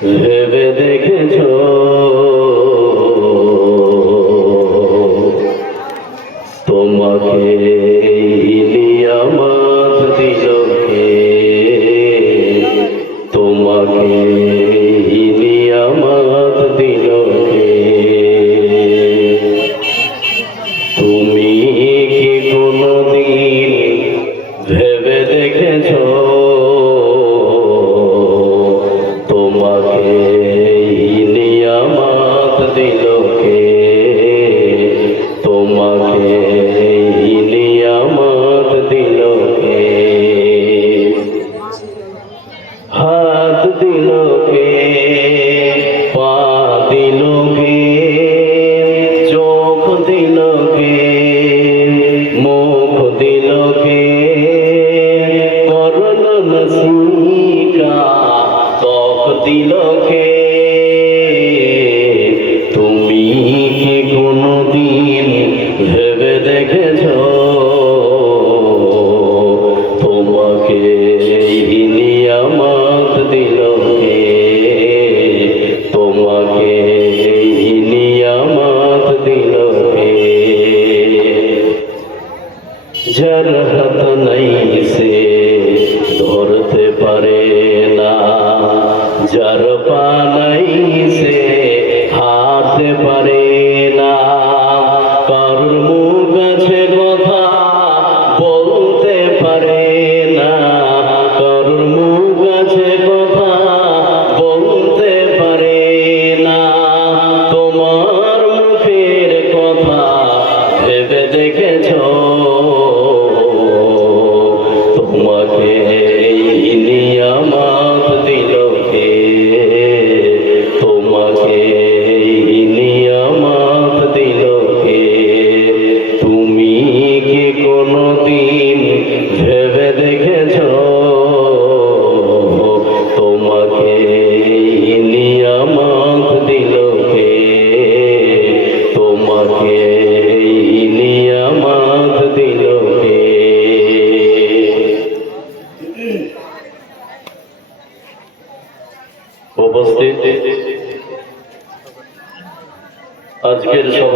ভেবে দেখেছো তোমাকে নিয়ামত দিল কে? তোমাকে নিয়ামত দিল কে? তুমি কি কোনদিন ভেবে দেখেছো তোমাকে নিয়ামত দিল কে? তোমাকে নিয়ামত দিল কে? হাত দিল কে? পা দিল কে? চোখ দিল কে? মুখ দিল কে? করল নসিকা ত্বক দিল কে? তুমি কি কোনদিন ভেবে দেখেছো তোমাকে নিয়ামত দিল কে? তোমাকে নিয়ামত দিল কে? যার হাত নাই সে ধরতে পারে না, যার পা নাই সে হাঁটতে পারে না, কারোর মুখ আছে কথা বলতে পারে না, কারোর মুখ আছে কথা বলতে পারে না। তোমার মুখের কথা ভেবে দেখেছো তোমাকে নিয়ামত দিল কে? তোমাকে নিয়ামত দিল কে? তুমি কি কোনদিন ভেবে দেখেছো তোমাকে নিয়ামত দিল কে? তোমাকে নিয়ামত দিল কে? উপস্থিত আজকের সভা